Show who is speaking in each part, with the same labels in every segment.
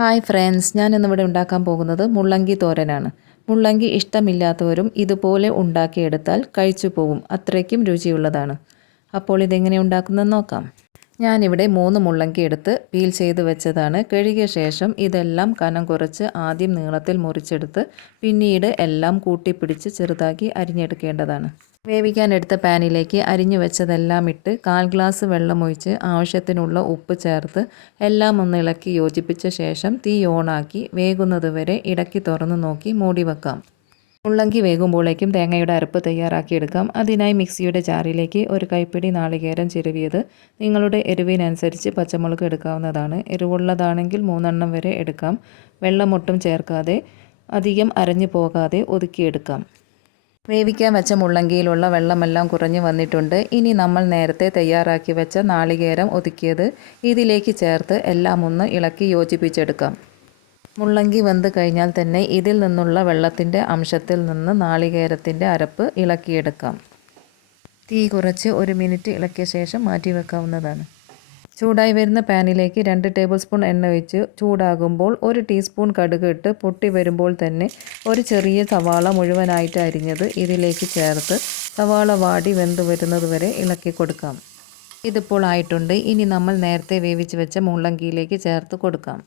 Speaker 1: Hi friends ഞാൻ ഇന്നിവിടെ ഉണ്ടാക്കാൻ പോകുന്നത് മുള്ളങ്കി തോരനാണ്. മുള്ളങ്കി ഇഷ്ടമില്ലാത്തവരും ഇതുപോലെ ഉണ്ടാക്കിയെടുത്താൽ കഴിച്ചു പോകും അത്രയ്ക്കും രുചിയുള്ളതാണ്. അപ്പോൾ ഇതെങ്ങനെ ഉണ്ടാക്കുന്നതെന്ന് നോക്കാം. ഞാനിവിടെ മൂന്ന് മുള്ളങ്കി എടുത്ത് പീൽ ചെയ്ത് വെച്ചതാണ്. കഴുകിയ ശേഷം ഇതെല്ലാം കനം കുറച്ച് ആദ്യം നീളത്തിൽ മുറിച്ചെടുത്ത് പിന്നീട് എല്ലാം കൂട്ടിപ്പിടിച്ച് ചെറുതാക്കി അരിഞ്ഞെടുക്കേണ്ടതാണ്. വേവിക്കാനെടുത്ത പാനിലേക്ക് അരിഞ്ഞു വെച്ചതെല്ലാം ഇട്ട് കാൽ ഗ്ലാസ് വെള്ളമൊഴിച്ച് ആവശ്യത്തിനുള്ള ഉപ്പ് ചേർത്ത് എല്ലാം ഒന്ന് ഇളക്കി യോജിപ്പിച്ച ശേഷം തീ ഓണാക്കി വേകുന്നത് വരെ ഇടയ്ക്ക് തുറന്നു നോക്കി മൂടി വെക്കാം. മുള്ളങ്കി വേകുമ്പോഴേക്കും തേങ്ങയുടെ അരപ്പ് തയ്യാറാക്കിയെടുക്കാം. അതിനായി മിക്സിയുടെ ജാറിലേക്ക് ഒരു കൈപ്പിടി നാളികേരം ചിരവിയത് നിങ്ങളുടെ എരിവിനനുസരിച്ച് പച്ചമുളക് എടുക്കാവുന്നതാണ്. എരിവുള്ളതാണെങ്കിൽ മൂന്നെണ്ണം വരെ എടുക്കാം. വെള്ളമൊട്ടും ചേർക്കാതെ അധികം അരഞ്ഞു പോകാതെ ഒതുക്കിയെടുക്കാം. വേവിക്കാൻ വെച്ച മുള്ളങ്കിയിലുള്ള വെള്ളമെല്ലാം കുറഞ്ഞു വന്നിട്ടുണ്ട്. ഇനി നമ്മൾ നേരത്തെ തയ്യാറാക്കി വെച്ച നാളികേരം ഒതുക്കിയത് ഇതിലേക്ക് ചേർത്ത് എല്ലാം ഒന്ന് ഇളക്കി യോജിപ്പിച്ചെടുക്കാം. മുള്ളങ്കി വെന്ത് കഴിഞ്ഞാൽ തന്നെ ഇതിൽ നിന്നുള്ള വെള്ളത്തിന്റെ അംശത്തിൽ നിന്ന് നാളികേരത്തിന്റെ അരപ്പ് ഇളക്കിയെടുക്കാം. തീ കുറച്ച് ഒരു മിനിറ്റ് ഇളക്കിയ ശേഷം മാറ്റി വെക്കാവുന്നതാണ് ചൂടായി വരുന്ന പാനിലേക്ക് രണ്ട് ടേബിൾ സ്പൂൺ എണ്ണ ഒഴിച്ച് ചൂടാകുമ്പോൾ ഒരു ടീസ്പൂൺ കടുക് ഇട്ട് പൊട്ടി വരുമ്പോൾ തന്നെ ഒരു ചെറിയ സവാള മുഴുവനായിട്ട് അരിഞ്ഞത് ഇതിലേക്ക് ചേർത്ത് സവാള വാടി വെന്ത് വരുന്നത് വരെ ഇളക്കി കൊടുക്കാം. ഇതിപ്പോൾ ആയിട്ടുണ്ട്. ഇനി നമ്മൾ നേരത്തെ വേവിച്ച് വെച്ച മുള്ളങ്കിയിലേക്ക് ചേർത്ത് കൊടുക്കാം.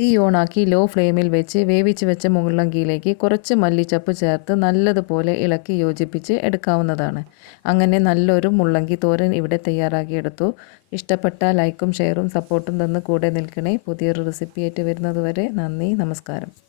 Speaker 1: തീ ഓണാക്കി ലോ ഫ്ലെയിമിൽ വെച്ച് വേവിച്ച് വെച്ച മുള്ളങ്കിയിലേക്ക് കുറച്ച് മല്ലിച്ചപ്പ് ചേർത്ത് നല്ലതുപോലെ ഇളക്കി യോജിപ്പിച്ച് എടുക്കാവുന്നതാണ്. അങ്ങനെ നല്ലൊരു മുള്ളങ്കി തോരൻ ഇവിടെ തയ്യാറാക്കിയെടുത്തു. ഇഷ്ടപ്പെട്ട ലൈക്കും ഷെയറും സപ്പോർട്ടും തന്ന് കൂടെ നിൽക്കണേ. പുതിയൊരു റെസിപ്പിയായിട്ട് വരുന്നത് വരെ നന്ദി നമസ്കാരം.